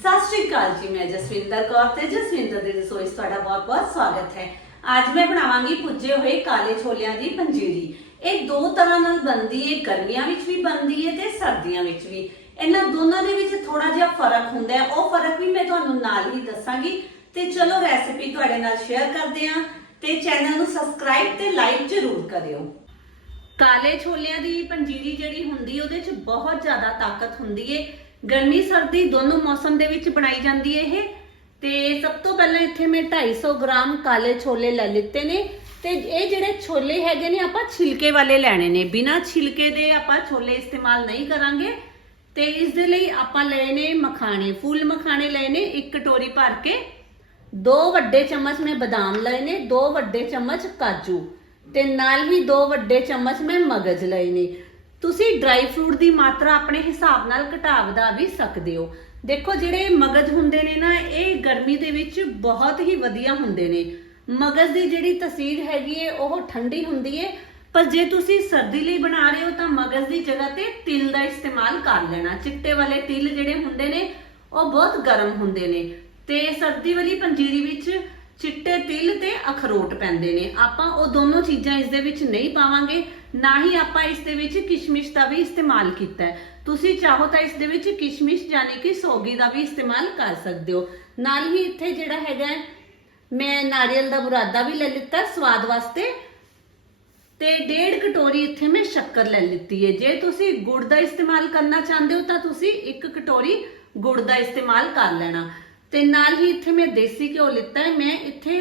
ਸਤਿ ਸ਼੍ਰੀ ਅਕਾਲ ਜੀ, ਮੈਂ ਜਸਵਿੰਦਰ ਕੌਰ ਤੇ ਜਸਵਿੰਦਰ ਦੀ ਰਸੋਈ 'ਚ ਤੁਹਾਡਾ ਬਹੁਤ-ਬਹੁਤ ਸਵਾਗਤ ਹੈ। ਅੱਜ ਮੈਂ ਬਣਾਵਾਂਗੀ ਭੁੱਜੇ ਹੋਏ ਕਾਲੇ ਛੋਲਿਆਂ ਦੀ ਪੰਜੀਰੀ। ਇਹ ਦੋ ਤਰ੍ਹਾਂ ਨਾਲ ਬਣਦੀ ਹੈ ਗਰਮੀਆਂ ਵਿੱਚ ਵੀ ਬਣਦੀ ਹੈ ਤੇ ਸਰਦੀਆਂ ਵਿੱਚ ਵੀ। ਇਹਨਾਂ ਦੋਨਾਂ ਦੇ ਵਿੱਚ ਥੋੜਾ ਜਿਹਾ ਫ਼ਰਕ ਹੁੰਦਾ ਹੈ। ਉਹ ਫ਼ਰਕ ਵੀ ਮੈਂ ਤੁਹਾਨੂੰ ਨਾਲ ਹੀ ਦੱਸਾਂਗੀ। ਤੇ ਚਲੋ ਰੈਸਿਪੀ ਤੁਹਾਡੇ ਨਾਲ ਸ਼ੇਅਰ ਕਰਦੇ ਹਾਂ। ਤੇ ਚੈਨਲ ਨੂੰ ਸਬਸਕ੍ਰਾਈਬ ਤੇ ਲਾਈਕ ਜ਼ਰੂਰ ਕਰਿਓ। ਕਾਲੇ ਛੋਲਿਆਂ ਦੀ ਪੰਜੀਰੀ ਜਿਹੜੀ ਹੁੰਦੀ, ਉਹਦੇ 'ਚ ਬਹੁਤ ਜ਼ਿਆਦਾ ਤਾਕਤ ਹੁੰਦੀ ਏ। ਗਰਮੀ, ਸਰਦੀ ਦੋਨੋਂ ਮੌਸਮ ਦੇ ਵਿੱਚ ਬਣਾਈ ਜਾਂਦੀ ਏ ਇਹ। ਤੇ ਸਭ ਤੋਂ ਪਹਿਲਾਂ ਇੱਥੇ ਮੈਂ 250 ਗ੍ਰਾਮ ਕਾਲੇ ਛੋਲੇ ਲੈ ਲਿੱਤੇ ਨੇ। ਤੇ ਇਹ ਜਿਹੜੇ ਛੋਲੇ ਹੈਗੇ ਨੇ, ਆਪਾਂ ਛਿਲਕੇ ਵਾਲੇ ਲੈਣੇ ਨੇ। ਬਿਨਾ ਛਿਲਕੇ ਦੇ ਆਪਾਂ ਛੋਲੇ ਇਸਤੇਮਾਲ ਨਹੀਂ ਕਰਾਂਗੇ। ਤੇ ਇਸ ਦੇ ਲਈ ਆਪਾਂ ਲਏ ਨੇ ਮਖਾਣੇ, ਫੁੱਲ ਮਖਾਣੇ ਲਏ ਨੇ, ਇੱਕ ਕਟੋਰੀ ਭਰ ਕੇ। ਦੋ ਵੱਡੇ ਚਮਚ ਮੈਂ ਬਦਾਮ ਲਏ ਨੇ, ਦੋ ਵੱਡੇ ਚਮਚ ਕਾਜੂ। ਤੇ ਨਾਲ ਹੀ ਦੋ ਵੱਡੇ ਚਮਚ ਮੈਂ ਮਗਜ਼ ਲਏ ਨੇ। ਤੁਸੀਂ ਡਰਾਈ ਫਰੂਟ ਦੀ ਮਾਤਰਾ ਆਪਣੇ ਹਿਸਾਬ ਨਾਲ ਘਟਾ ਵਧਾ ਵੀ ਸਕਦੇ ਹੋ। ਦੇਖੋ, ਜਿਹੜੇ ਮਗਜ਼ ਹੁੰਦੇ ਨੇ ਨਾ, ਇਹ ਗਰਮੀ ਦੇ ਵਿੱਚ ਬਹੁਤ ਹੀ ਵਧੀਆ ਹੁੰਦੇ ਨੇ। ਮਗਜ਼ ਦੀ ਜਿਹੜੀ ਤਸੀਰ ਹੈਗੀ ਏ, ਉਹ ਠੰਡੀ ਹੁੰਦੀ ਏ। ਪਰ ਜੇ ਤੁਸੀਂ ਸਰਦੀ ਲਈ ਬਣਾ ਰਹੇ ਹੋ, ਤਾਂ ਮਗਜ਼ ਦੀ ਜਗ੍ਹਾ ਤੇ ਤਿਲ ਦਾ ਇਸਤੇਮਾਲ ਕਰ ਲੈਣਾ। ਚਿੱਟੇ ਵਾਲੇ ਤਿਲ ਜਿਹੜੇ ਹੁੰਦੇ ਨੇ, ਉਹ ਬਹੁਤ ਗਰਮ ਹੁੰਦੇ ਨੇ। ਤੇ ਸਰਦੀ ਵਾਲੀ ਪੰਜੀਰੀ ਵਿੱਚ ਚਿੱਟੇ ਤਿਲ ਤੇ ਅਖਰੋਟ ਪੈਂਦੇ ਨੇ। ਆਪਾਂ ਉਹ ਦੋਨੋਂ ਚੀਜ਼ਾਂ ਇਸ ਦੇ ਵਿੱਚ ਨਹੀਂ ਪਾਵਾਂਗੇ। ਨਾ ਹੀ ਆਪਾਂ ਇਸ ਦੇ ਵਿੱਚ ਕਿਸ਼ਮਿਸ਼ ਦਾ ਵੀ ਇਸਤੇਮਾਲ ਕੀਤਾ ਹੈ। ਤੁਸੀਂ ਚਾਹੋ ਤਾਂ ਇਸ ਦੇ ਵਿੱਚ ਕਿਸ਼ਮਿਸ਼ ਯਾਨੀ ਕਿ ਸੋਗੀ ਦਾ ਵੀ ਇਸਤੇਮਾਲ ਕਰ ਸਕਦੇ ਹੋ। ਨਾਲ ਹੀ ਇੱਥੇ ਜਿਹੜਾ ਹੈਗਾ ਮੈਂ ਨਾਰੀਅਲ ਦਾ ਬੁਰਾਦਾ ਵੀ ਲੈ ਲਿੱਤਾ ਸਵਾਦ ਵਾਸਤੇ ਤੇ ਡੇਢ ਕਟੋਰੀ ਇੱਥੇ ਮੈਂ ਸ਼ੱਕਰ ਲੈ ਲਿੱਤੀ ਹੈ। ਜੇ ਤੁਸੀਂ ਗੁੜ ਦਾ ਇਸਤੇਮਾਲ ਕਰਨਾ ਚਾਹੁੰਦੇ ਹੋ ਤਾਂ ਤੁਸੀਂ ਇੱਕ ਕਟੋਰੀ ਗੁੜ ਦਾ ਇਸਤੇਮਾਲ ਕਰ ਲੈਣਾ। ਤੇ ਨਾਲ ਹੀ ਇੱਥੇ ਮੈਂ ਦੇਸੀ ਘਿਓ ਲਿੱਤਾ ਹੈ। ਮੈਂ ਇੱਥੇ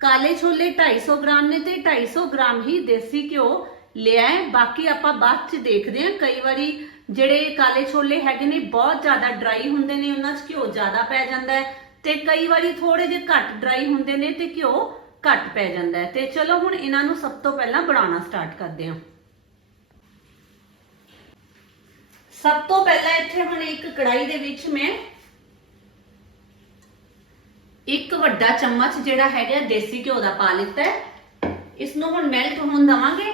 ਕਾਲੇ ਛੋਲੇ 250 ਗ੍ਰਾਮ ਨੇ ਤੇ 250 ਗ੍ਰਾਮ ਹੀ ਦੇਸੀ ਘਿਓ ਲਿਆ ਹੈ। ਬਾਕੀ ਆਪਾਂ ਬਾਅਦ ਚ ਦੇਖਦੇ ਹਾਂ। ਕਈ ਵਾਰੀ ਜਿਹੜੇ ਕਾਲੇ ਛੋਲੇ ਹੈਗੇ ਨੇ, ਬਹੁਤ ਜ਼ਿਆਦਾ ਡਰਾਈ ਹੁੰਦੇ ਨੇ, ਉਹਨਾਂ 'ਚ ਘਿਓ ਜ਼ਿਆਦਾ ਪੈ ਜਾਂਦਾ ਹੈ ਤੇ ਕਈ ਵਾਰੀ ਥੋੜੇ ਜਿਹੇ ਘੱਟ ਡਰਾਈ ਹੁੰਦੇ ਨੇ ਤੇ ਘਿਓ ਘੱਟ ਪੈ ਜਾਂਦਾ ਹੈ। ਤੇ ਚਲੋ ਹੁਣ ਇਹਨਾਂ ਨੂੰ ਸਭ ਤੋਂ ਪਹਿਲਾਂ ਬਣਾਉਣਾ ਸਟਾਰਟ ਕਰਦੇ ਹਾਂ। ਸਭ ਤੋਂ ਪਹਿਲਾਂ ਇੱਥੇ ਹੁਣ ਇੱਕ ਕੜਾਈ ਦੇ ਵਿੱਚ ਮੈਂ ਇੱਕ ਵੱਡਾ ਚਮਚ ਜਿਹੜਾ ਹੈਗਾ ਦੇਸੀ ਘਿਓ ਦਾ ਪਾ ਲਿੱਤਾ ਹੈ। ਇਸ ਨੂੰ ਹੁਣ ਮੈਲਟ ਹੋਣ ਦਵਾਂਗੇ।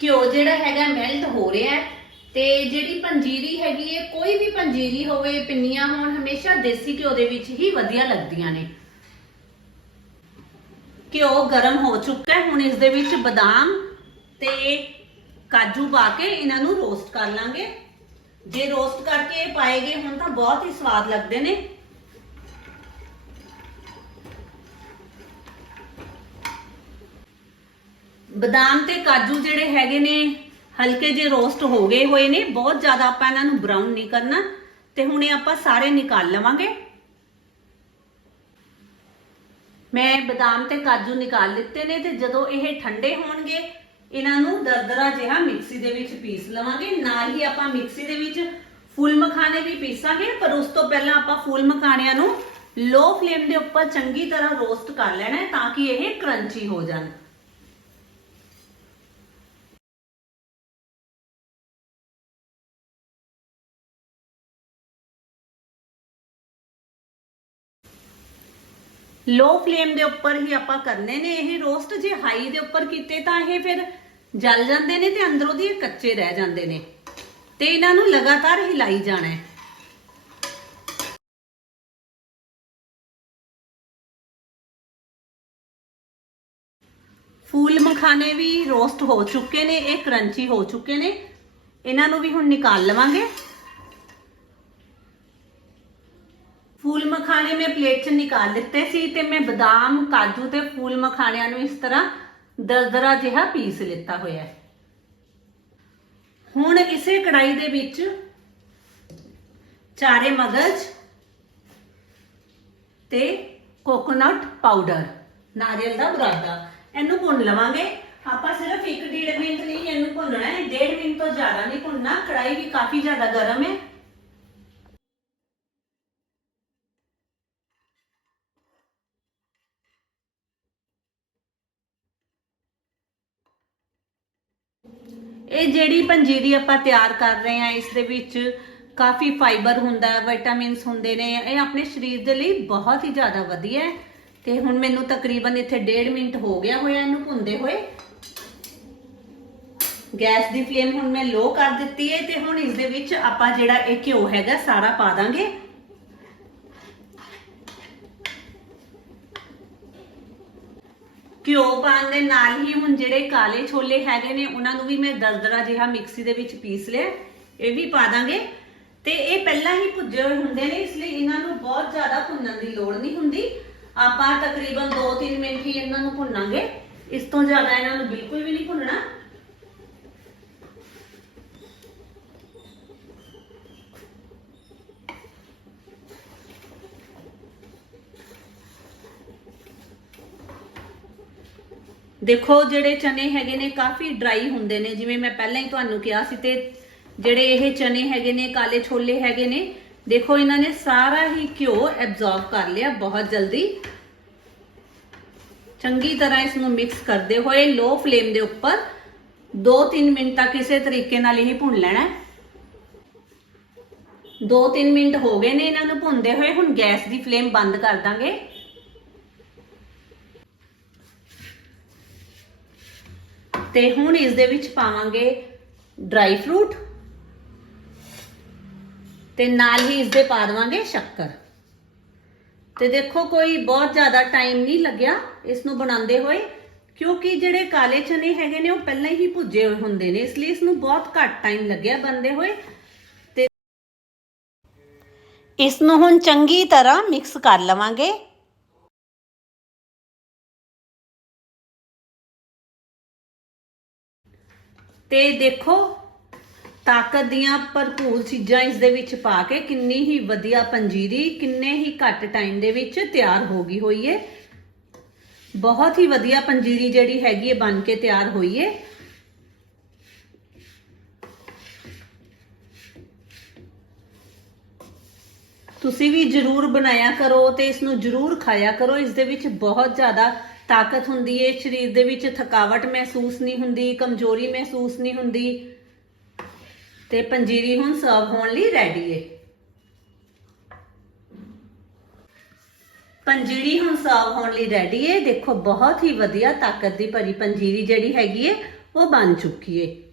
ਘਿਓ ਜਿਹੜਾ ਹੈਗਾ ਮੈਲਟ ਹੋ ਰਿਹਾ ਹੈ ਤੇ ਜਿਹੜੀ ਪੰਜੀਰੀ ਹੈਗੀ ਹੈ, ਕੋਈ ਵੀ ਪੰਜੀਰੀ ਹੋਵੇ, ਪਿੰਨੀਆਂ ਹੋਣ, ਹਮੇਸ਼ਾ ਦੇਸੀ ਘਿਓ ਦੇ ਵਿੱਚ ਹੀ ਵਧੀਆ ਲੱਗਦੀਆਂ ਨੇ। ਘਿਓ ਗਰਮ ਹੋ ਚੁੱਕਾ ਹੈ, ਹੁਣ ਇਸ ਦੇ ਵਿੱਚ ਬਦਾਮ ਤੇ ਕਾਜੂ ਪਾ ਕੇ ਇਹਨਾਂ ਨੂੰ ਰੋਸਟ ਕਰ ਲਾਂਗੇ। ਜੇ ਰੋਸਟ ਕਰਕੇ ਪਾਏਗੇ ਹੁਣ ਤਾਂ ਬਹੁਤ ਹੀ ਸਵਾਦ ਲੱਗਦੇ ਨੇ। ਬਦਾਮ ਤੇ ਕਾਜੂ ਜਿਹੜੇ ਹੈਗੇ ਨੇ, ਹਲਕੇ ਜਿਹੇ ਰੋਸਟ ਹੋ ਗਏ ਹੋਏ ਨੇ, ਬਹੁਤ ਜ਼ਿਆਦਾ ਆਪਾਂ ਇਹਨਾਂ ਨੂੰ ਬਰਾਊਨ ਨਹੀਂ ਕਰਨਾ, ਤੇ ਹੁਣ ਇਹ ਆਪਾਂ ਸਾਰੇ ਨਿਕਾਲ ਲਵਾਂਗੇ। ਮੈਂ ਬਦਾਮ ਤੇ ਕਾਜੂ ਨਿਕਾਲ ਲਿੱਤੇ ਨੇ ਤੇ ਜਦੋਂ ਇਹ ਠੰਡੇ ਹੋਣਗੇ, ਇਹਨਾਂ ਨੂੰ ਦਰਦਰਾ ਜਿਹਾ ਮਿਕਸੀ ਦੇ ਵਿੱਚ ਪੀਸ ਲਵਾਂਗੇ। ਨਾਲ ਹੀ ਆਪਾਂ ਮਿਕਸੀ ਦੇ ਵਿੱਚ ਫੁੱਲ ਮਖਾਣੇ ਵੀ ਪੀਸਾਂਗੇ, ਪਰ ਉਸ ਤੋਂ ਪਹਿਲਾਂ ਆਪਾਂ ਫੁੱਲ ਮਖਾਣਿਆਂ ਨੂੰ ਲੋ ਫਲੇਮ ਦੇ ਉੱਪਰ ਚੰਗੀ ਤਰ੍ਹਾਂ ਰੋਸਟ ਕਰ ਲੈਣਾ ਹੈ ਤਾਂ ਕਿ ਇਹ ਕਰੰਚੀ ਹੋ ਜਾਣ। ਲੋ ਫਲੇਮ ਦੇ ਉੱਪਰ ਹੀ ਆਪਾਂ ਕਰਨੇ ਨੇ ਇਹ ਰੋਸਟ, ਜੇ ਹਾਈ ਦੇ ਉੱਪਰ ਕੀਤੇ ਤਾਂ ਇਹ ਫਿਰ ਜਲ ਜਾਂਦੇ ਨੇ ਤੇ ਅੰਦਰੋਂ ਦੀ ਇਹ ਕੱਚੇ ਰਹਿ ਜਾਂਦੇ ਨੇ। ਤੇ ਇਹਨਾਂ ਨੂੰ ਲਗਾਤਾਰ ਹਿਲਾਈ ਜਾਣਾ ਹੈ। ਫੂਲ ਮਖਾਣੇ ਵੀ ਰੋਸਟ ਹੋ ਚੁੱਕੇ ਨੇ, ਇਹ ਕਰੰਚੀ ਹੋ ਚੁੱਕੇ ਨੇ। ਇਹਨਾਂ ਨੂੰ ਵੀ ਹੁਣ ਨਿਕਾਲ ਲਵਾਂਗੇ ਫੂਲ ਮਖਾਣੇ ਮੈਂ ਪਲੇਟ 'ਚ ਨਿਕਾਲ ਲਿੱਤੇ ਸੀ ਤੇ ਮੈਂ ਬਦਾਮ, ਕਾਜੂ ਤੇ ਫੂਲ ਮਖਾਣਿਆਂ ਨੂੰ ਇਸ ਤਰ੍ਹਾਂ ਦਰਦਰਾ ਜਿਹਾ ਪੀਸ ਲਿੱਤਾ ਹੋਇਆ ਹੈ। ਹੁਣ ਇਸੇ ਕੜਾਈ ਦੇ ਵਿੱਚ ਚਾਰੇ ਮਗਜ਼ ਤੇ ਕੋਕੋਨਟ ਪਾਊਡਰ ਨਾਰੀਅਲ ਦਾ ਬੁਰਾਦਾ ਇਹਨੂੰ ਭੁੰਨ ਲਵਾਂਗੇ। ਆਪਾਂ ਸਿਰਫ 1.5 ਮਿੰਟ ਲਈ ਇਹਨੂੰ ਭੁੰਨਣਾ ਹੈ। 1.5 ਮਿੰਟ ਤੋਂ ਜ਼ਿਆਦਾ ਨਹੀਂ ਭੁੰਨਣਾ। ਕੜਾਈ ਵੀ ਕਾਫੀ ਜ਼ਿਆਦਾ ਗਰਮ ਹੈ। ਇਹ ਜਿਹੜੀ ਪੰਜੀਰੀ ਆਪਾਂ ਤਿਆਰ ਕਰ ਰਹੇ ਹਾਂ, ਇਸ ਦੇ ਵਿੱਚ ਕਾਫੀ ਫਾਈਬਰ ਹੁੰਦਾ ਹੈ ਵਿਟਾਮਿਨਸ ਹੁੰਦੇ ਨੇ, ਇਹ ਆਪਣੇ ਸਰੀਰ ਦੇ ਲਈ ਬਹੁਤ ਹੀ ਜ਼ਿਆਦਾ ਵਧੀਆ ਹੈ। ਤੇ ਹੁਣ ਮੈਨੂੰ ਤਕਰੀਬਨ ਇੱਥੇ 1.5 ਮਿੰਟ ਹੋ ਗਿਆ ਹੋਇਆ, ਇਹਨੂੰ ਭੁੰਦੇ ਹੋਏ। ਗੈਸ ਦੀ ਫਲੇਮ ਹੁਣ ਮੈਂ ਲੋ ਕਰ ਦਿੱਤੀ ਹੈ ਤੇ ਹੁਣ ਇਸ ਦੇ ਵਿੱਚ ਆਪਾਂ ਜਿਹੜਾ ਇਹ ਘਿਓ ਹੈਗਾ, ਸਾਰਾ ਪਾ ਦਾਂਗੇ। ਘਿਓ ਪਾਉਣ ਦੇ ਨਾਲ ਹੀ ਹੁਣ ਜਿਹੜੇ ਕਾਲੇ ਛੋਲੇ ਹੈਗੇ ਨੇ, ਉਹਨਾਂ ਨੂੰ ਵੀ ਮੈਂ ਦਰਦਰਾ ਜਿਹਾ ਮਿਕਸੀ ਦੇ ਵਿੱਚ ਪੀਸ ਲਿਆ। ਇਹ ਵੀ ਪਾ ਦਾਂਗੇ। ਤੇ ਇਹ ਪਹਿਲਾਂ ਹੀ ਭੁੱਜੇ ਹੋਏ ਹੁੰਦੇ ਨੇ, ਇਸ ਲਈ ਇਹਨਾਂ ਨੂੰ ਬਹੁਤ ਜ਼ਿਆਦਾ ਭੁੰਨਣ ਦੀ ਲੋੜ ਨਹੀਂ ਹੁੰਦੀ। ਆਪਾਂ ਤਕਰੀਬਨ 2-3 ਮਿੰਟ ਹੀ ਇਹਨਾਂ ਨੂੰ ਭੁੰਨਾਂਗੇ। ਇਸ ਤੋਂ ਜ਼ਿਆਦਾ ਇਹਨਾਂ ਨੂੰ ਬਿਲਕੁਲ ਵੀ ਨਹੀਂ ਭੁੰਨਣਾ। ਦੇਖੋ, ਜਿਹੜੇ ਚਨੇ ਹੈਗੇ ਨੇ ਕਾਫੀ ਡਰਾਈ ਹੁੰਦੇ ਨੇ, ਜਿਵੇਂ ਮੈਂ ਪਹਿਲਾਂ ਹੀ ਤੁਹਾਨੂੰ ਕਿਹਾ ਸੀ ਤੇ ਜਿਹੜੇ ਇਹ ਚਨੇ ਹੈਗੇ ਨੇ, ਕਾਲੇ ਛੋਲੇ ਹੈਗੇ ਨੇ, ਦੇਖੋ ਇਹਨਾਂ ਨੇ ਸਾਰਾ ਹੀ ਘਿਓ ਐਬਜ਼ੌਰਬ ਕਰ ਲਿਆ ਬਹੁਤ ਜਲਦੀ। ਚੰਗੀ ਤਰ੍ਹਾਂ ਇਸ ਨੂੰ ਮਿਕਸ ਕਰਦੇ ਹੋਏ ਲੋ ਫਲੇਮ ਦੇ ਉੱਪਰ 2-3 ਮਿੰਟ ਤੱਕ ਇਸੇ ਤਰੀਕੇ ਨਾਲ ਇਹ ਭੁੰਨ ਲੈਣਾ ਹੈ। 2-3 ਮਿੰਟ ਹੋ ਗਏ ਨੇ ਇਹਨਾਂ ਨੂੰ ਭੁੰਨਦੇ ਹੋਏ, ਹੁਣ ਗੈਸ ਦੀ ਫਲੇਮ ਬੰਦ ਕਰ ਦਾਂਗੇ। ਤੇ ਹੁਣ ਇਸ ਦੇ ਵਿੱਚ ਪਾਵਾਂਗੇ ਡਰਾਈ ਫਰੂਟ ਤੇ ਨਾਲ ਹੀ ਇਸ ਦੇ ਪਾ ਦੇਵਾਂਗੇ ਸ਼ੱਕਰ। ਤੇ ਦੇਖੋ ਕੋਈ ਬਹੁਤ ਜ਼ਿਆਦਾ ਟਾਈਮ ਨਹੀਂ ਲੱਗਿਆ ਇਸ ਨੂੰ ਬਣਾਉਂਦੇ ਹੋਏ, ਕਿਉਂਕਿ ਜਿਹੜੇ ਕਾਲੇ ਚਨੇ ਹੈਗੇ ਨੇ ਉਹ ਪਹਿਲਾਂ ਹੀ ਭੁੱਜੇ ਹੋਏ ਹੁੰਦੇ ਨੇ, ਇਸ ਲਈ ਇਸ ਨੂੰ ਬਹੁਤ ਘੱਟ ਟਾਈਮ ਲੱਗਿਆ ਬਣਦੇ ਹੋਏ। ਤੇ ਇਸ ਨੂੰ ਹੁਣ ਚੰਗੀ ਤਰ੍ਹਾਂ ਮਿਕਸ ਕਰ ਲਵਾਂਗੇ। ਤੇ ਦੇਖੋ, ਤਾਕਤ ਦੀਆਂ ਭਰਪੂਰ ਚੀਜ਼ਾਂ ਇਸ ਦੇ ਵਿੱਚ ਪਾ ਕੇ ਕਿੰਨੀ ਹੀ ਵਧੀਆ ਪੰਜੀਰੀ, ਕਿੰਨੇ ਹੀ ਘੱਟ ਟਾਈਮ ਦੇ ਵਿੱਚ ਤਿਆਰ ਹੋ ਗਈ ਹੋਈ ਏ। ਬਹੁਤ ਹੀ ਵਧੀਆ ਪੰਜੀਰੀ ਜਿਹੜੀ ਹੈਗੀ ਏ, ਬਣ ਕੇ ਤਿਆਰ ਹੋਈ ਏ। ਤੁਸੀਂ ਵੀ ਜਰੂਰ ਬਣਾਇਆ ਕਰੋ ਤੇ ਇਸ ਨੂੰ ਜਰੂਰ ਖਾਇਆ ਕਰੋ। ਇਸ ਦੇ ਵਿੱਚ ਬਹੁਤ ਜ਼ਿਆਦਾ ਤਾਕਤ ਹੁੰਦੀ ਹੈ ਸਰੀਰ ਦੇ ਵਿੱਚ ਥਕਾਵਟ ਮਹਿਸੂਸ ਨਹੀਂ ਹੁੰਦੀ, ਕਮਜ਼ੋਰੀ ਮਹਿਸੂਸ ਨਹੀਂ ਹੁੰਦੀ। ਤੇ ਪੰਜੀਰੀ ਹੁਣ ਸਰਵ ਹੋਣ ਲਈ ਰੈਡੀ ਏ। ਪੰਜੀਰੀ ਹੁਣ ਸਰਵ ਹੋਣ ਲਈ ਰੈਡੀ ਏ। ਦੇਖੋ, ਬਹੁਤ ਹੀ ਵਧੀਆ ਤਾਕਤ ਦੀ ਭਰੀ ਪੰਜੀਰੀ ਜਿਹੜੀ ਹੈਗੀ ਹੈ ਉਹ ਬਣ ਚੁੱਕੀ ਹੈ